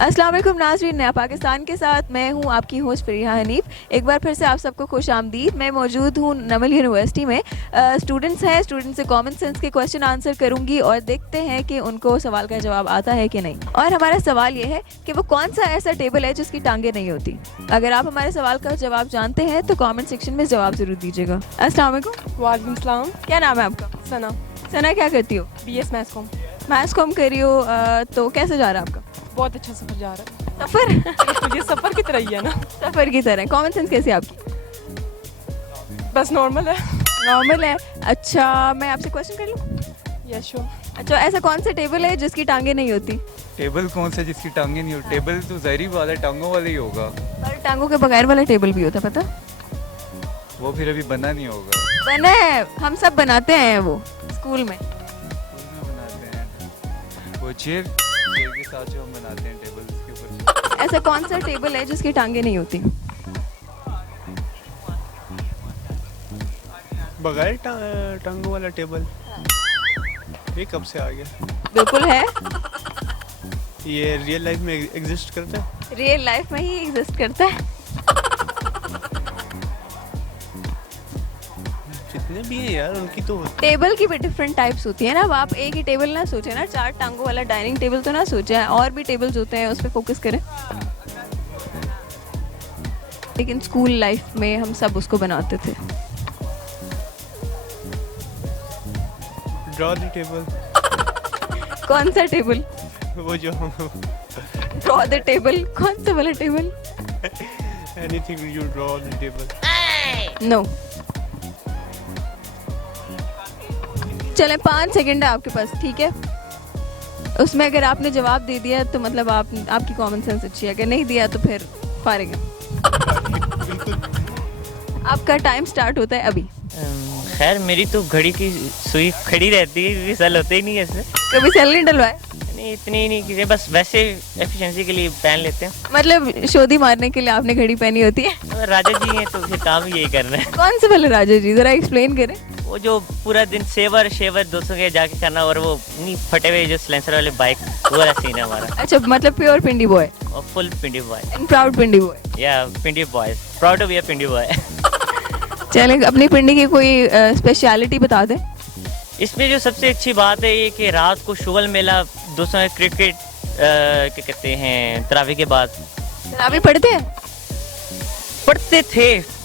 अस्सलाम वालेकुम नाज़रीन, नया पाकिस्तान के साथ मैं हूं आपकी होस्ट फरीहा हनीफ। एक बार फिर से आप सबको खुश आमदीद। मैं मौजूद हूं नमल यूनिवर्सिटी में। स्टूडेंट्स हैं, स्टूडेंट्स से कॉमन सेंस के क्वेश्चन आंसर करूंगी और देखते हैं कि उनको सवाल का जवाब आता है कि नहीं। और हमारा सवाल ये है कि वो कौन सा ऐसा टेबल है जिसकी टांगें नहीं होती। अगर आप हमारे सवाल का जवाब जानते हैं तो कॉमेंट सेक्शन में जवाब ज़रूर दीजिएगा। अस्सलाम वालेकुम। वालेकुम सलाम। क्या नाम है आपका? सना। सना, क्या करती हो? BS maths com. Maths com कर रही हो। तो कैसे जा रहा है आपका बहुत अच्छा सफर जा रहा है। सफ़र? तो ये सफर की तरह ही है ना। सफ़र की तरह। कॉमन सेंस कैसी है आपकी? बस नॉर्मल है। नॉर्मल है। अच्छा, मैं आपसे क्वेश्चन कर लूँ? Yes sure. अच्छा, ऐसा कौन सा टेबल है जिसकी टांगें नहीं होती? टेबल कौन सा जिसकी टांगे नहीं होती? टेबल तो जहरी वाला टांगों वाला ही होगा। पर टांगों के बगैर वाला टेबल भी होता, पता? वो फिर अभी बना नहीं होगा। बना है, हम सब बनाते हैं वो स्कूल में। उसमें बनाते हैं वो चेयर के साथ जो हम बनाते हैं टेबल के ऊपर। ऐसा कौन सा टेबल है जिसकी टांगें नहीं होती? बगैर टांगों वाला टेबल, ये कब से आ गया? बिल्कुल है। ये रियल लाइफ में एग्जिस्ट करता है? रियल लाइफ में ही एग्जिस्ट करता है। जितने भी हैं यार उनकी तो टेबल की भी डिफरेंट टाइप्स होती है ना। अब आप एक ही टेबल ना सोचे ना, 4 टांगों वाला डाइनिंग टेबल तो ना सोचे है, और भी टेबल्स होते हैं, उस पर फोकस करें। लेकिन स्कूल लाइफ में हम सब उसको बनाते थे। Draw the table. कौन सा टेबल? वो जो ड्रॉ द टेबल? कौन सा वाला table? Anything you draw the table. No. चले 5 सेकंड है आपके पास, ठीक है? उसमें अगर आपने जवाब दे दिया तो मतलब आपकी कॉमन सेंस अच्छी है, अगर नहीं दिया तो फिर फारिग है। आपका टाइम स्टार्ट होता है अभी। खैर मेरी तो घड़ी की सुई खड़ी रहती है क्योंकि सेल होते ही नहीं है इसमें। कभी सेल नहीं डलवाए? नहीं, इतनी नहीं की, बस वैसे एफिशिएंसी के लिए पहन लेते हैं। मतलब शोधी मारने के लिए आपने घड़ी पहनी होती है? और राजा जी हैं तो फिर काम ही यही करना है। कौन से वाले राजा जी, जरा एक्सप्लेन करें। वो जो पूरा दिन शेवर दोस्तों के जाके करना, और वो नहीं फटे हुए जो सिलेंसर वाले बाइक, वो वाला सीन है हमारा। अच्छा, मतलब प्योर पिंडी बॉय और full Pindi boy. And proud Pindi boy. या Pindi boy, proud to be a Pindi boy. चले अपनी पिंडी की कोई स्पेशलिटी बता दें। इसमें जो सबसे अच्छी बात है ये कि रात को शुगल मेला दोस्तों के क्रिकेट क्या कहते हैं तरावी के बाद तरावी पढ़ते थे।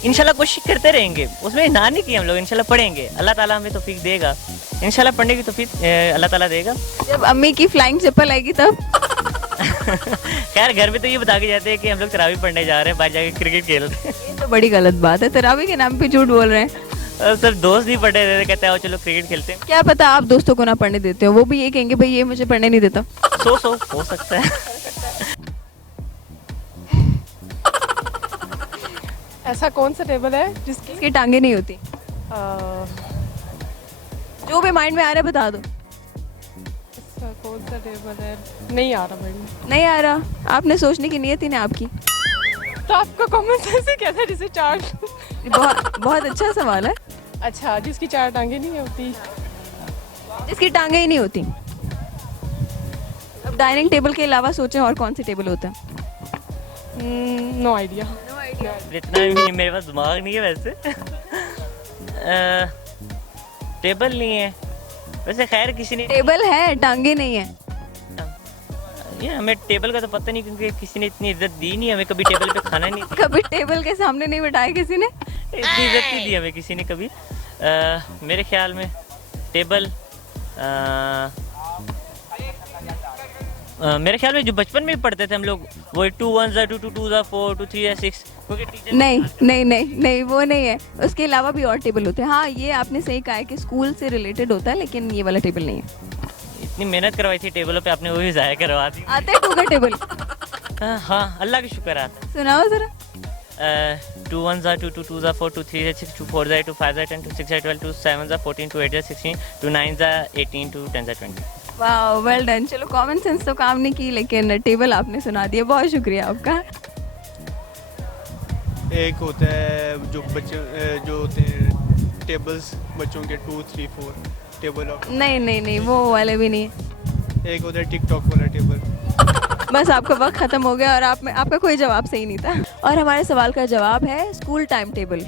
इंशाल्लाह कोशिश करते रहेंगे, उसमें ना नहीं कि हम लोग इंशाल्लाह पढ़ेंगे। अल्लाह ताला हमें तौफीक देगा, इंशाल्लाह पढ़ने की तौफीक अल्लाह ताला देगा। जब अम्मी की फ्लाइंग चप्पल आएगी तब? खैर घर में तो ये बता के जाते हैं कि हम लोग तरावी पढ़ने जा रहे हैं, बाहर जाके क्रिकेट खेल रहे हैं। ये तो बड़ी गलत बात है, तरावी के नाम पे झूठ बोल रहे हैं। सब दोस्त नहीं पढ़ने देते, कहते हैं चलो क्रिकेट खेलते हैं। क्या पता आप दोस्तों को ना पढ़ने देते हो, वो भी ये कहेंगे भाई ये मुझे पढ़ने नहीं देता। सो हो सकता है। ऐसा कौन सा टेबल है जिसकी इसकी टांगे नहीं होती? जो भी माइंड में आ रहा है बता दो। ऐसा कौन सा टेबल है? नहीं आ रहा भाई। नहीं आ रहा? आपने सोचने की नियत ही नहीं आपकी। तो आपका कॉमन सेंस ही कहता है जिसे 4 बहुत अच्छा सवाल है। अच्छा, जिसकी 4 टांगे नहीं होती। जिसकी टांगे ही नहीं होती। अब डाइनिंग टेबल के अलावा सोचें और कौन से टेबल होते हैं? No idea. इतना भी मेरे पास दिमाग नहीं है वैसे। टेबल नहीं है वैसे, खैर किसी ने टेबल है, टांगे नहीं है। ये हमें टेबल का तो पता नहीं क्योंकि किसी ने इतनी इज्जत दी नहीं हमें, कभी टेबल पे खाना नहीं, कभी टेबल के सामने नहीं बिठाया किसी ने। इतनी इज्जत नहीं दी हमें किसी ने कभी। मेरे ख्याल में टेबल मेरे ख्याल में जो बचपन में पढ़ते थे हम लोग, वो 2 1 2 2 2 4 2 3 6, क्योंकि टीचर नहीं वो नहीं है। उसके अलावा भी और टेबल होते हैं। हाँ, ये आपने सही कहा है कि स्कूल से रिलेटेड होता है, लेकिन ये वाला टेबल नहीं है। इतनी मेहनत करवाई थी टेबलों पे, आपने वो भी ज़ाया करवा दी। आते हैं 2 का टेबल? हाँ अल्लाह का शुक्र आता है। सुनाओ जरा। 2 1 2 2 2 4 2 3 6 2 4 2 5 10 2 6 12 2 7 14 2 8 16 2 9 18 2 10 20। वाह, वेल डन। चलो कॉमन सेंस तो काम नहीं की, लेकिन टेबल आपने सुना दिया, बहुत शुक्रिया आपका। एक होता है जो बच्चे जो होते हैं टेबल्स बच्चों के 2 3 4 टेबल ऑफ। नहीं वो वाले भी नहीं है। एक होता है टिकटॉक वाला टेबल। बस आपका वक्त खत्म हो गया और आपका कोई जवाब सही नहीं था। और हमारे सवाल का जवाब है स्कूल टाइम टेबल।